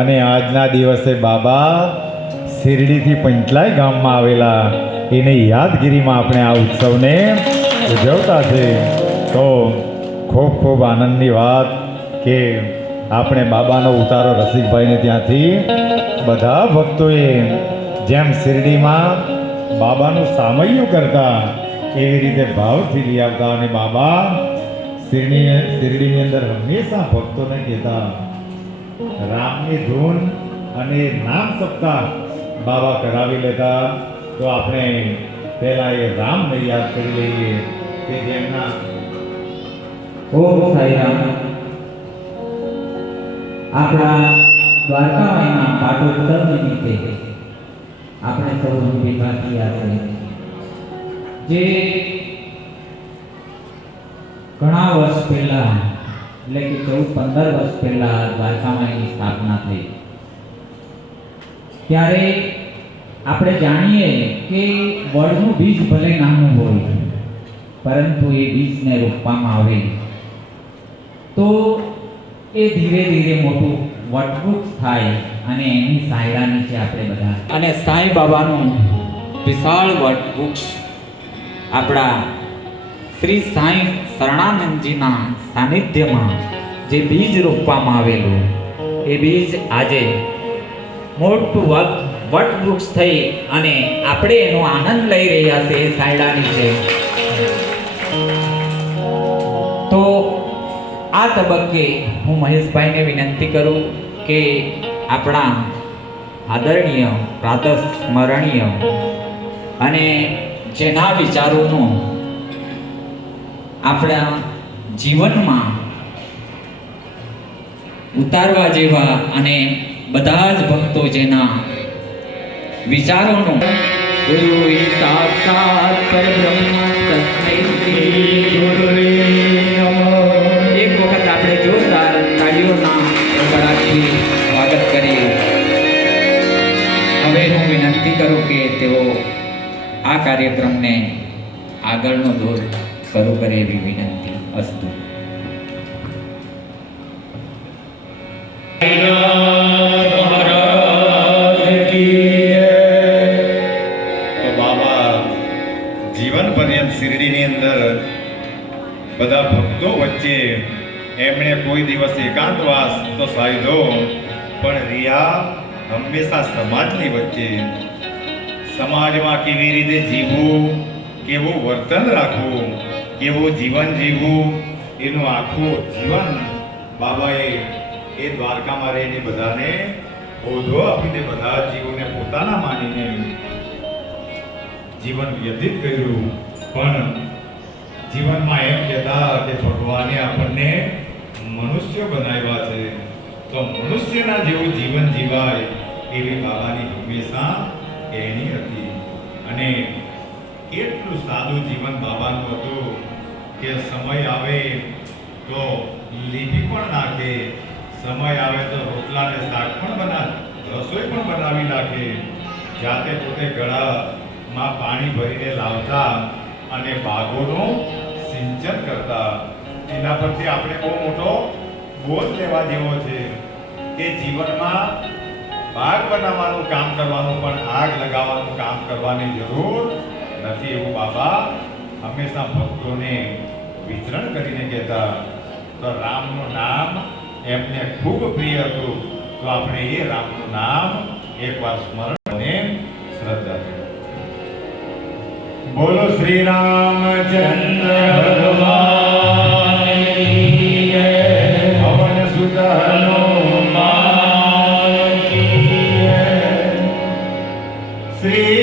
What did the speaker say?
અને આજના દિવસે બાબા શિરડીથી પંચલાય ગામમાં આવેલા એને યાદગીરીમાં આપણે આ ઉત્સવને ઉજવતા છે. તો ખૂબ ખૂબ આનંદની વાત કે આપણે બાબાનો ઉતારો રસિકભાઈને ત્યાંથી બધા ભક્તોએ જેમ શિરડીમાં બાબાનું સામૈયું કરતા એવી રીતે ભાવથી લઈ આવતા. અને બાબા શિરડીની અંદર હંમેશા ભક્તોને કહેતા રામની ધૂન અને નામ સપ્તાહ બાબા કરાવી લેતા. તો આપણે પહેલા એ રામને યાદ કરી લઈએ કે જેમના ઓમ સાઈ રામ. આપણા દ્વારકામાઈના પાટોત્સવ નિમિત્તે આપણે સૌ ભેગા થયા છે. જે ઘણા વર્ષ પહેલા એટલે કે 14-15 વર્ષ પહેલા દ્વારકામાઈની સ્થાપના થઈ ત્યારે આપણે જાણીએ કે વડનું બીજ ભલે નાનું હોય પરંતુ એ બીજને રોપવામાં આવે તો એ ધીરે ધીરે મોટું વટવૃક્ષ થાય અને એની સાયડા નીચે આપણે બધા અને સાંઈ બાબાનું વિશાળ વટવૃક્ષ આપણા શ્રી સાંઈ શરણાનંદજીના સાનિધ્યમાં જે બીજ રોપવામાં આવેલું એ બીજ આજે મોટું વટવૃક્ષ થઈ અને આપણે એનો આનંદ લઈ રહ્યા છે એ સાયડા નીચે. તો આ તબક્કે હું મહેશભાઈને વિનંતી કરું કે આપણા આદરણીય પ્રાતસ્મરણીય અને જેના વિચારોનું આપણા જીવનમાં ઉતારવા જેવા અને બધા જ ભક્તો જેના વિચારોનું ગુરુ સાક્ષાત પરબ્રહ્મ તસ્મૈ શ્રી ગુરુવે નમઃ. એક વખત આપણે જોરદાર તાળીઓના ગળાથી સ્વાગત કરીએ. હવે હું વિનંતી કરું કે તેઓ આ કાર્યક્રમને આગળનો દોર શરૂ કરે એવી વિનંતી. અસ્તુ. શિરડીની અંદર બધા ભક્તો વચ્ચે એમણે કોઈ દિવસ એકાંતવાસ તો સાધ્યો, પણ રહ્યા હંમેશા સમાજની વચ્ચે. સમાજમાં કેવી રીતે જીવવું, કેવું વર્તન રાખવું, કેવું જીવન જીવવું, એનું આખું જીવન બાબાએ એ દ્વારકામાં રહીને બધાને હોદ્દો આપીને બધા જીવોને પોતાના માનીને જીવન વ્યતીત કર્યું. પણ જીવનમાં એમ કહેતા કે ભગવાને આપણને મનુષ્ય બનાવ્યા છે તો મનુષ્યના જેવું જીવન જીવાય એવી બાબાની હંમેશા કહેણી હતી. અને એટલું સાદું જીવન બાબાનું હતું કે સમય આવે તો લીટી પણ નાખે, સમય આવે તો રોટલાને શાક પણ રસોઈ પણ બનાવી નાખે, જાતે પોતે ગળામાં પાણી ભરીને લાવતા અને બાગોનું સિંચન કરતા. એના પરથી આપણે બહુ મોટો બોધ લેવા જેવો છે કે જીવનમાં બાગ બનાવવાનું કામ કરવાનું પણ આગ લગાવવાનું કામ કરવાની જરૂર નથી એવું બાબા હંમેશા ભક્તોને વિતરણ કરીને કહેતા. તો રામનું નામ એમને ખૂબ પ્રિય હતું. તો આપણે એ રામનું નામ એકવાર સ્મરણ અને શ્રદ્ધા કરીએ. બોલો શ્રી રામચંદ્ર ભગવાન કી જય. પવન સુત હનુમાન કી જય. શ્રી